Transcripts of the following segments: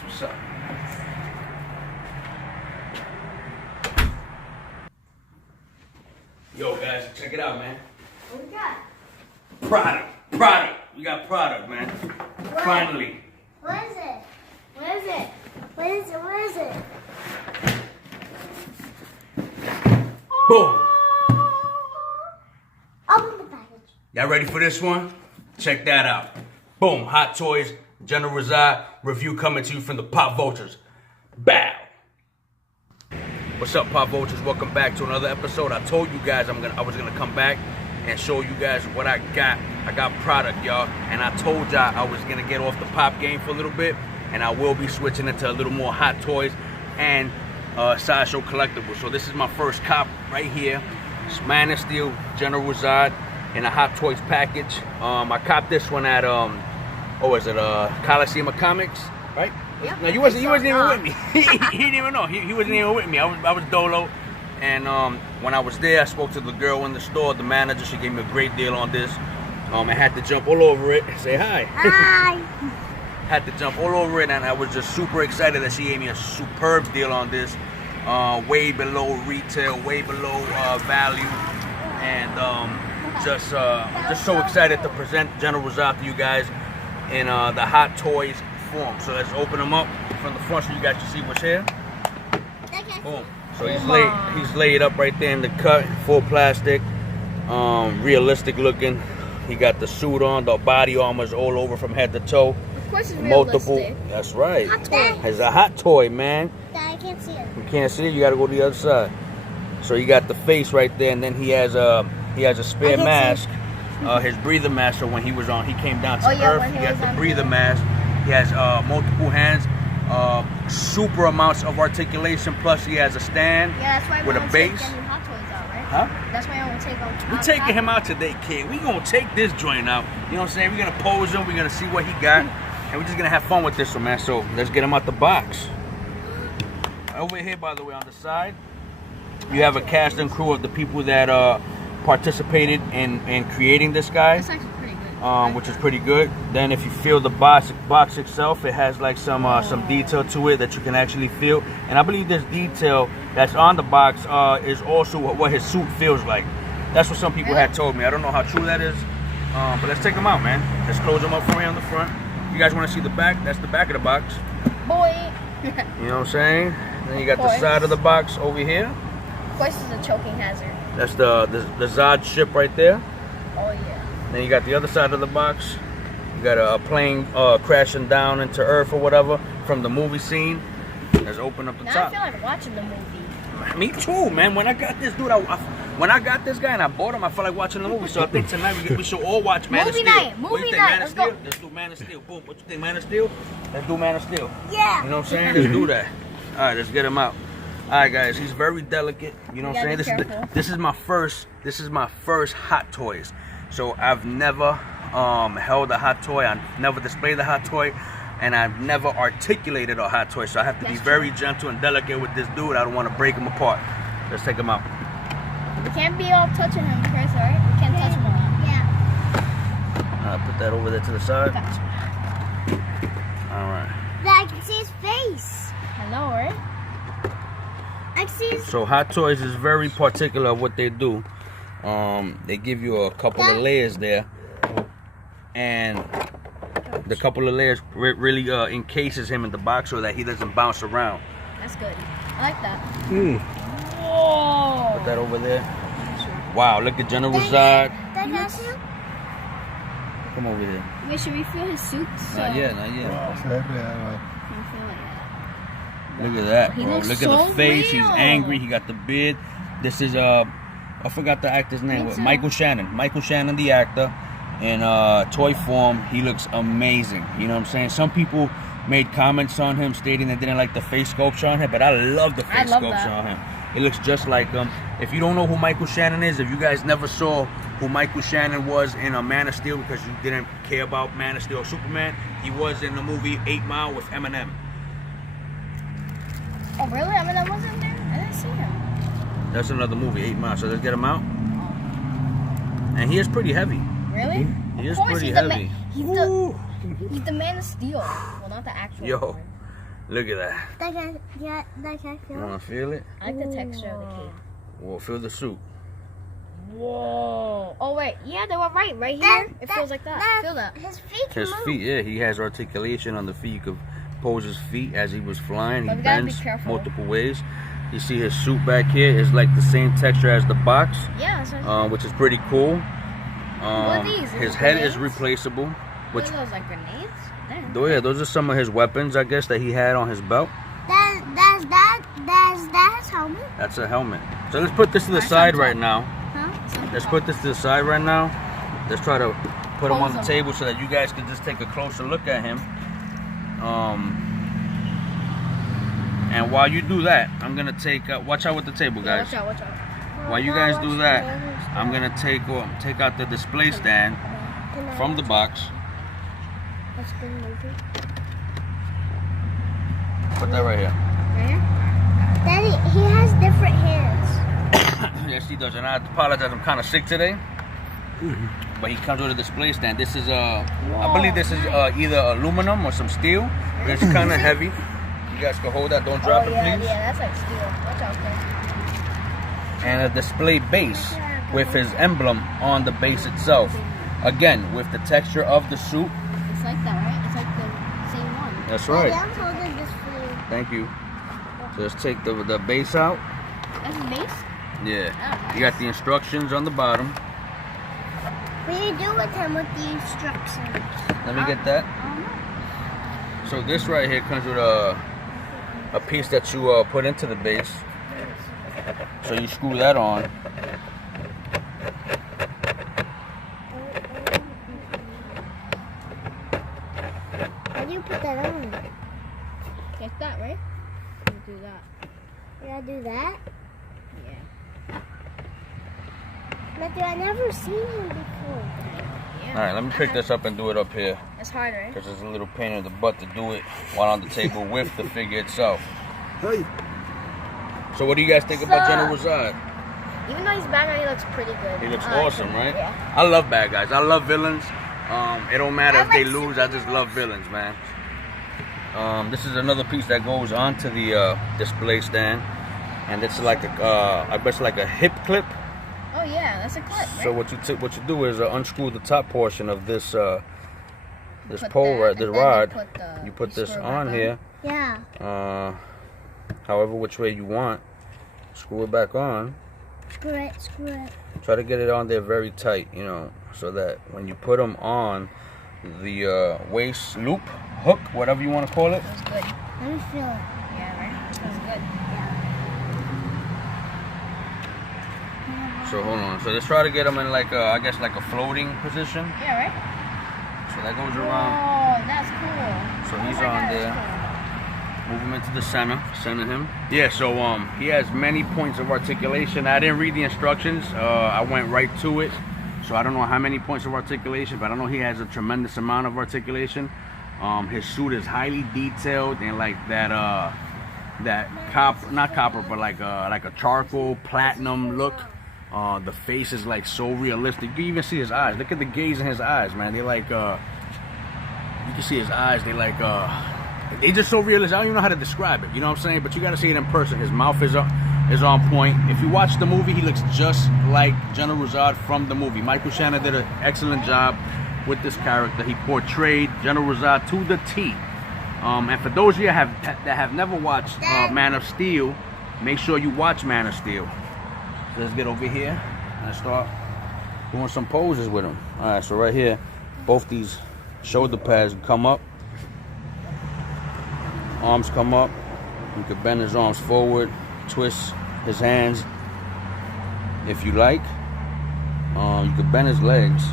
What's up? Yo, guys, check it out, man. What we got? Product. We got product, man. What? Finally. What is it? What is it? What is it? What is it? Boom. Open the package. Y'all ready for this one? Check that out. Boom. Hot Toys General Zod review coming to you from the Pop Vultures. Bow. What's up, Pop Vultures? Welcome back to another episode. I told you guys I was gonna come back and show you guys what I got. I got product, y'all, and I told y'all I was gonna get off the pop game for a little bit, and I will be switching into a little more Hot Toys and Sideshow collectibles. So this is my first cop right here. It's Man of Steel General Zod in a Hot Toys package. I copped this one at Coliseum of Comics, right? Yep. No, you wasn't even with me. He didn't even know. He wasn't even with me. I was dolo. And when I was there, I spoke to the girl in the store, the manager. She gave me a great deal on this. I had to jump all over it. Say hi. Hi. Had to jump all over it, and I was just super excited that she gave me a superb deal on this. Way below retail, way below value, and just so excited to present General Zod to you guys in the Hot Toys form. So let's open them up from the front so you guys can see what's here. Okay. Boom. So he's laid up right there in the cut, full plastic, realistic looking. He got the suit on, the body armor's all over from head to toe. Of course it's Multiple. realistic. That's right. Hot toy. It's a hot toy, man. Dad, I can't see it. You can't see it. You got to go to the other side. So you got the face right there, and then he has a spare mask, his breather mask. So when he came down to Earth, he has the breather mask. He has multiple hands, super amounts of articulation. Plus he has a stand with a base. Hot Toys out, right? Huh? That's why I won't take him. We're taking him out today, kid. We gonna take this joint out. You know what I'm saying? We're gonna pose him. We're gonna see what he got, and we're just gonna have fun with this one, man. So let's get him out the box. Over here, by the way, on the side, you have a cast and crew of the people that participated in creating this guy. That's actually pretty good. Which is pretty good. Then if you feel the box itself, it has like some detail to it that you can actually feel. And I believe this detail that's on the box is also what his suit feels like. That's what some people had told me. I don't know how true that is, but let's take them out, man. Let's close them up for you on the front. You guys want to see the back? That's the back of the box. Boy. You know what I'm saying? Then you got the side of the box over here. Of course it's a choking hazard. That's the Zod ship right there. Oh yeah. Then you got the other side of the box. You got a plane crashing down into Earth or whatever from the movie scene. Let's open up the Now top. I feel like watching the movie. Me too, man. When I got this dude, when I got this guy and I bought him, I felt like watching the movie. So I think tonight we should all watch Man of Steel. What do you think, Man of Steel? Let's do Man of Steel. Boom. What you think, Man of Steel? Let's do Man of Steel. Yeah. You know what I'm saying? Let's do that. All right, let's get him out. All right, guys. He's very delicate. You know what I'm saying? This is my first Hot Toys. So I've never held a hot toy. I've never displayed a hot toy, and I've never articulated a hot toy. So I have to be very gentle and delicate with this dude. I don't want to break him apart. Let's take him out. We can't be all touching him, Chris, alright? We can't touch him a lot. Yeah. I'll put that over there to the side. Gotcha. All right. Dad, I can see his face. I know, right? I can see his. So Hot Toys is very particular of what they do. They give you a couple of layers there, and the couple of layers really encases him in the box so that he doesn't bounce around. That's good. I like that. Whoa! Put that over there. Wow, look at General Zod. Dad, can I see him? Come over here. Wait, should we feel his suit? Not yet, not yet. Can we feel it? Look at that, He bro. looks Look so at the face. real. He's angry. He got the beard. This is I forgot the actor's name. Me too. Michael Shannon. Michael Shannon, the actor, in toy form. He looks amazing. You know what I'm saying? Some people made comments on him stating they didn't like the face sculpture on him, but I love the face love sculpture that. on him. It looks just like him. If you don't know who Michael Shannon is, if you guys never saw who Michael Shannon was in Man of Steel because you didn't care about Man of Steel or Superman, he was in the movie 8 Mile with Eminem. Oh, really? I mean, that wasn't there? I didn't see him. That's another movie, 8 Mile. So let's get him out. And he is pretty heavy. Really? He is Of course, pretty he's the heavy. He's the Man of Steel. Well, not the actual Yo, one. look at that. That guy, yeah, that guy You feel. wanna feel it? I like the texture of the cape. Well, feel the suit. Whoa. Oh, wait. Yeah, they were right. Right here, it feels like that. Feel that. His feet can His move. feet, yeah, he has articulation on the feet. You could pose his feet as he was flying. He But we gotta be bends careful. multiple ways. You see his suit back here is like the same texture as the box, Yeah. So which is pretty cool. What are these? His These head is grenades? replaceable. what Which, are those, like grenades? Damn. oh yeah, those are some of his weapons, I guess, that he had on his belt. That's his helmet. That's a helmet. So let's put this to the side right now. Huh? Let's put this to the side right now. Let's try to put him on the Pose him. table so that you guys can just take a closer look at him. And while you do that, I'm gonna take. Watch out with the table, Yeah, guys. watch out, watch out. While you guys do that, I'm gonna take out the display stand from the box. That's good movie. Put that right here. Right here? Daddy, he has different hands. Yes, he does. And I apologize. I'm kind of sick today. But he comes with a display stand. This is I believe this is either aluminum or some steel. But it's kind of heavy. You guys can hold that. Don't drop Oh, it, yeah, please. yeah, that's like steel. Watch out, guys. And a display base with his emblem on the base itself. Again, with the texture of the suit. It's like that, right? It's like the same one. That's Daddy, right. I'm holding this for you. Thank you. So let's take the base out. That's a base? Yeah. Oh, You got the instructions on the bottom. What do you do with him with the instructions? Let me get that. So this right here comes with a piece that you put into the base. So you screw that on. How do you put that on? Like that, right? You do that. You gotta do that? Yeah. Matthew, I never seen him before. Yeah. All right, let me pick this up and do it up here. It's hard, right? Because it's a little pain in the butt to do it while on the table with the figure itself. Hey. So what do you guys think about General Zod? Even though he's bad guy, he looks pretty good. He looks I like awesome, him. right? Yeah. I love bad guys. I love villains. It don't matter if they like lose. I just love villains, man. This is another piece that goes onto the display stand, and it's like I bet like a hip clip. Oh yeah, that's a clip, right? So what you do is unscrew the top portion of this this Put pole that, right, and this then you rod. put the- You put you this screw it on back here, Yeah. however which way you want. Screw it back on. Screw it, screw it. Try to get it on there very tight, you know, so that when you put them on the waist loop, hook, whatever you want to call it. That's good. Let me feel it. Yeah, right? That's good. So hold on. So let's try to get them in like I guess like a floating position. Yeah, right? So that goes around. Oh, that's cool. So Oh he's my on God, there. that's Move him into the center him. Yeah, so he has many points of articulation. I didn't read the instructions. I went right to it. So I don't know how many points of articulation, but I know he has a tremendous amount of articulation. His suit is highly detailed and like that not copper, but like a charcoal platinum look. The face is like so realistic. You can even see his eyes. Look at the gaze in his eyes, man. They like you can see his eyes. They like they just so realistic. I don't even know how to describe it. You know what I'm saying? But you got to see it in person. His mouth is on point. If you watch the movie, he looks just like General Zod from the movie. Michael Shannon did an excellent job with this character. He portrayed General Zod to the T. And for those of you that have never watched Man of Steel, make sure you watch Man of Steel. So let's get over here and start doing some poses with him. All right, so right here, both these shoulder pads come up. Arms come up. You can bend his arms forward, twist his hands if you like. You can bend his legs.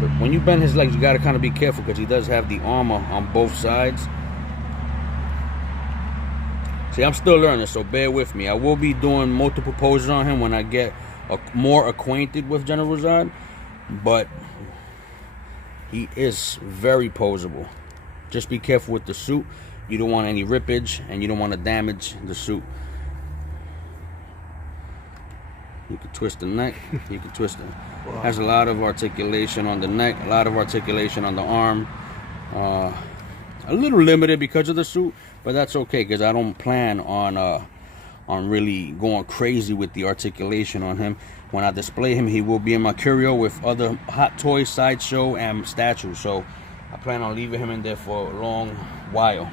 But when you bend his legs, you got to kind of be careful because he does have the armor on both sides. See, I'm still learning, so bear with me. I will be doing multiple poses on him when I get more acquainted with General Zod, but he is very posable. Just be careful with the suit. You don't want any rippage, and you don't want to damage the suit. You can twist the neck. You can twist it. Wow. Has a lot of articulation on the neck, a lot of articulation on the arm. A little limited because of the suit, but that's okay because I don't plan on really going crazy with the articulation on him. When I display him, he will be in my curio with other Hot Toys, Sideshow, and statues. So I plan on leaving him in there for a long while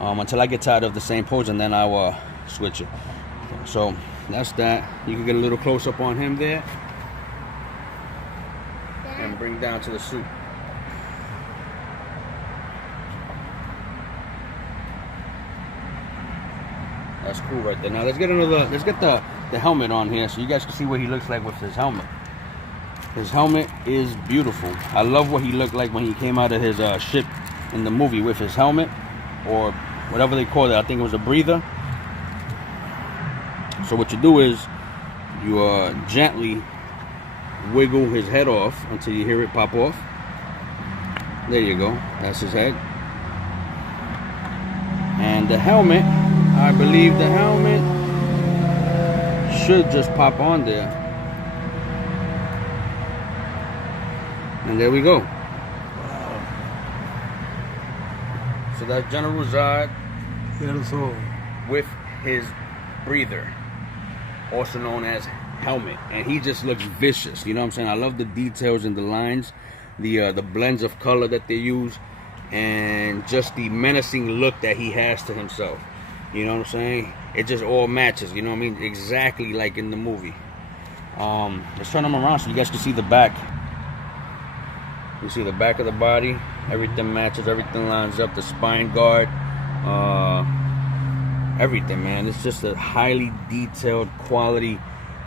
until I get tired of the same pose, and then I will switch it. So that's that. You can get a little close up on him there and bring down to the suit. That's cool right there. Now let's get the helmet on here so you guys can see what he looks like with his helmet. His helmet is beautiful. I love what he looked like when he came out of his ship in the movie with his helmet, or whatever they call it. I think it was a breather. So what you do is you gently wiggle his head off until you hear it pop off. There you go. That's his head. And the helmet, I believe the helmet should just pop on there. And there we go. Wow. So that's General Zod Beautiful. with his breather, also known as helmet, and he just looks vicious. You know what I'm saying? I love the details and the lines, the blends of color that they use, and just the menacing look that he has to himself. You know what I'm saying? It just all matches, you know what I mean? Exactly like in the movie. Let's turn him around so you guys can see the back. You see the back of the body, everything matches, everything lines up, the spine guard, everything, man. It's just a highly detailed quality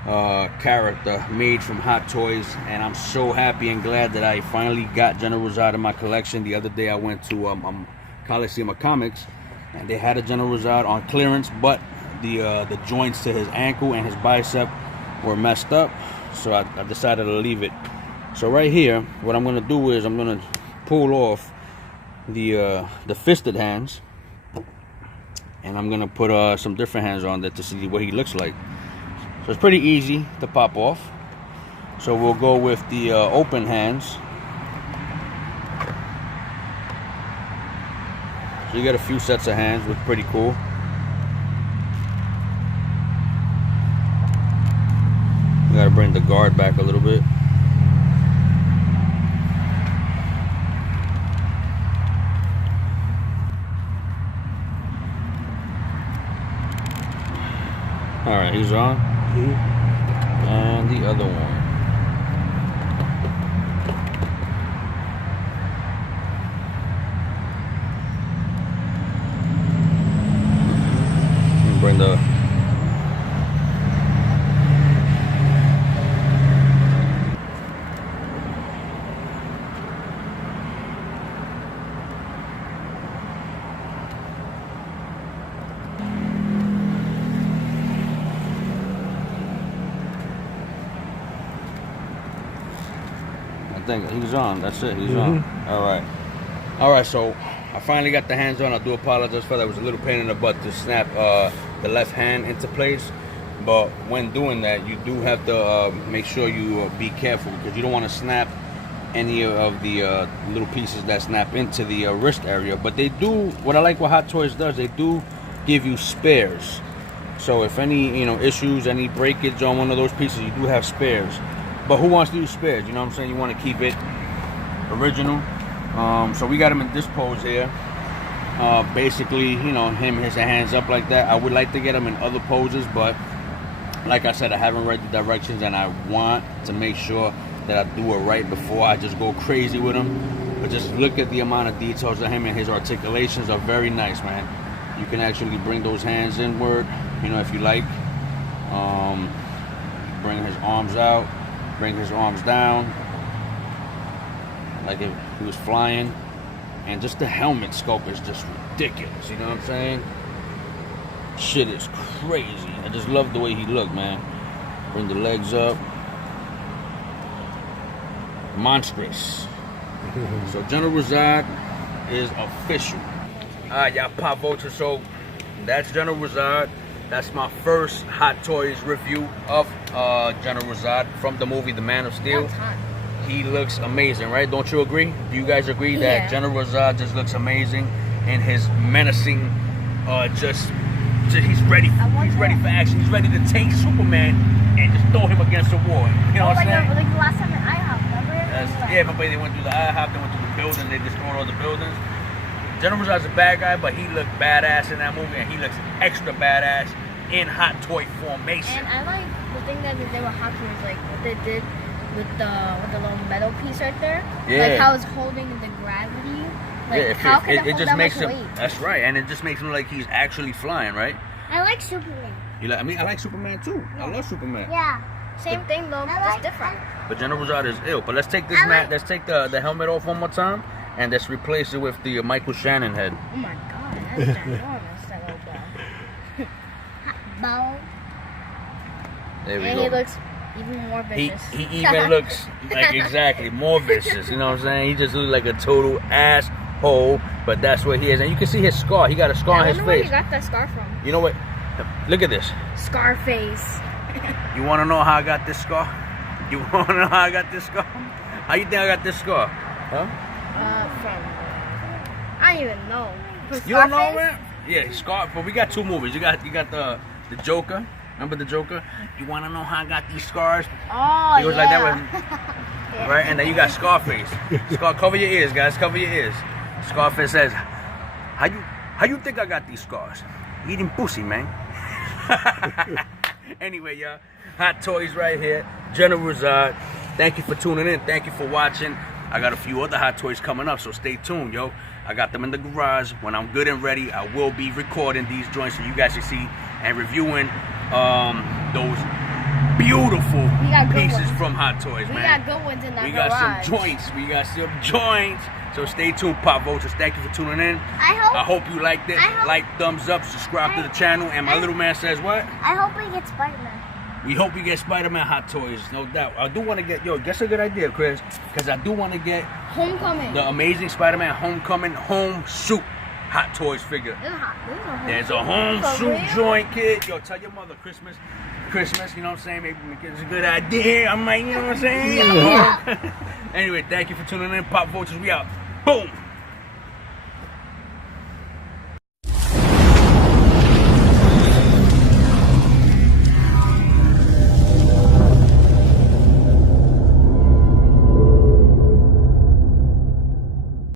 character made from Hot Toys, and I'm so happy and glad that I finally got General Zod in my collection. The other day I went to Coliseum of Comics, and they had a General Zod on clearance, but the joints to his ankle and his bicep were messed up, so I decided to leave it. So right here, what I'm gonna do is I'm gonna pull off the fisted hands, and I'm gonna put some different hands on there to see what he looks like. So it's pretty easy to pop off. So we'll go with the open hands. So you get a few sets of hands, which is pretty cool. You gotta bring the guard back a little bit. All right, he's on. And the other one. And bring the I think he's on. That's it. He's on. All right. So I finally got the hands on. I do apologize for that. It was a little pain in the butt to snap the left hand into place. But when doing that, you do have to make sure you be careful, because you don't want to snap any of the little pieces that snap into the wrist area. But they do. What I like what Hot Toys does, they do give you spares. So if any issues, any breakage on one of those pieces, you do have spares. But who wants to use spares? You know what I'm saying? You want to keep it original. So we got him in this pose here. Basically, his hands up like that. I would like to get him in other poses, but like I said, I haven't read the directions, and I want to make sure that I do it right before I just go crazy with him. But just look at the amount of details of him, and his articulations are very nice, man. You can actually bring those hands inward, you know, if you like. Bring his arms out, bring his arms down, like if he was flying. And just the helmet sculpt is just ridiculous, you know what I'm saying? Shit is crazy. I just love the way he looked, man. Bring the legs up. Monstrous. So General Zod is official. Alright, y'all, Pop Vulture. So that's General Zod. That's my first Hot Toys review of General Zod from the movie The Man of Steel. That's hot. He looks amazing, right? Don't you agree? Do you guys agree that General Zod just looks amazing in his menacing, he's ready for action. He's ready to take Superman and just throw him against the wall. You know what I'm saying? Like the last time at IHOP, remember? Yeah, but they went through the IHOP, they went through the building, they destroyed all the buildings. General Zod's a bad guy, but he looked badass in that movie, and he looks extra badass in Hot Toy formation. And I like the thing that they were Hot Toys, like what they did with the little metal piece right there. Yeah. Like how it's holding the gravity. Like Yeah, how can it hold just that makes much him. weight? That's right, and it just makes him like he's actually flying, right? I like Superman. You like? I mean, I like Superman too. I love Superman. Yeah. Same thing though, just different. But General Zod is ill. But let's take this let's take the helmet off one more time, and let's replace it with the Michael Shannon head. Oh my god, that's ginormous, that little guy. Bow. There we And go. he looks even more vicious. He even looks like exactly more vicious. You know what I'm saying? He just looks like a total asshole. But that's what he is, and you can see his scar. He got a scar on his I wonder where face. you got that scar from. You know what? Look at this. Scarface. You want to know how I got this scar? You want to know how I got this scar? How you think I got this scar? Huh? From I don't even know. From You don't know, Scarface? man? Yeah, Scar. But we got two movies. You got the Joker. Remember the Joker? You want to know how I got these scars? Oh, He was like that with, right? And then you got Scarface. Cover your ears, guys. Cover your ears. Scarface says, "How you think I got these scars? Eating pussy, man." Anyway, y'all, Hot Toys right here. General Zod. Thank you for tuning in. Thank you for watching. I got a few other Hot Toys coming up, so stay tuned, yo. I got them in the garage. When I'm good and ready, I will be recording these joints so you guys can see and reviewing those beautiful pieces ones from Hot Toys, We man. got good ones in that We garage. got some joints. We got some joints. So stay tuned, Pop Vultures. Thank you for tuning in. I hope you liked it. Like, thumbs up, subscribe to the channel. And my little man says what? I hope we get Spider-Man. We hope we get Spider-Man Hot Toys, no doubt. I do want to get, that's a good idea, Chris. Because I do want to get Homecoming. the Amazing Spider-Man Homecoming home suit Hot Toys figure. There's a home suit joint, kid. Yo, tell your mother Christmas, you know what I'm saying? Maybe it's a good idea. I might, you know what I'm saying? Anyway, thank you for tuning in. Pop Vultures, we out. Boom.